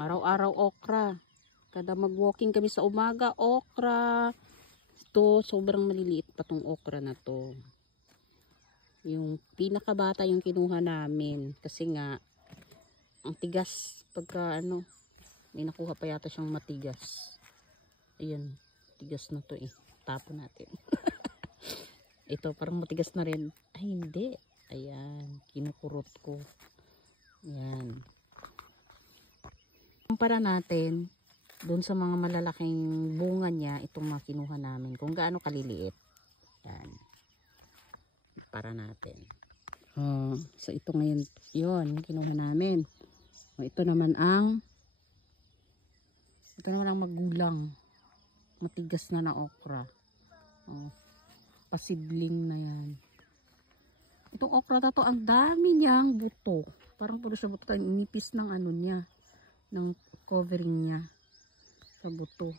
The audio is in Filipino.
Araw-araw okra. Kada mag-walking kami sa umaga, okra. Ito, sobrang maliliit pa tong okra na to. Yung pinakabata yung kinuha namin. Kasi nga, ang tigas. Pagka ano, may nakuha pa yata siyang matigas. Ayan, tigas na to eh. Tapon natin. Ito, parang matigas na rin. Ay, hindi. Ayan, kinukurot ko. Ayan. Kumpara natin doon sa mga malalaking bunga niya, itong mga kinuha namin, kung gaano kaliliit. Yan. Para natin. So ito ngayon, yun, kinuha namin. Ito naman ang magulang. Matigas na okra. Pasidling na yan. Itong okra na to, ang dami niyang buto. Parang puro siya buto. Nipis ng ano niya, ng covering niya sa buto.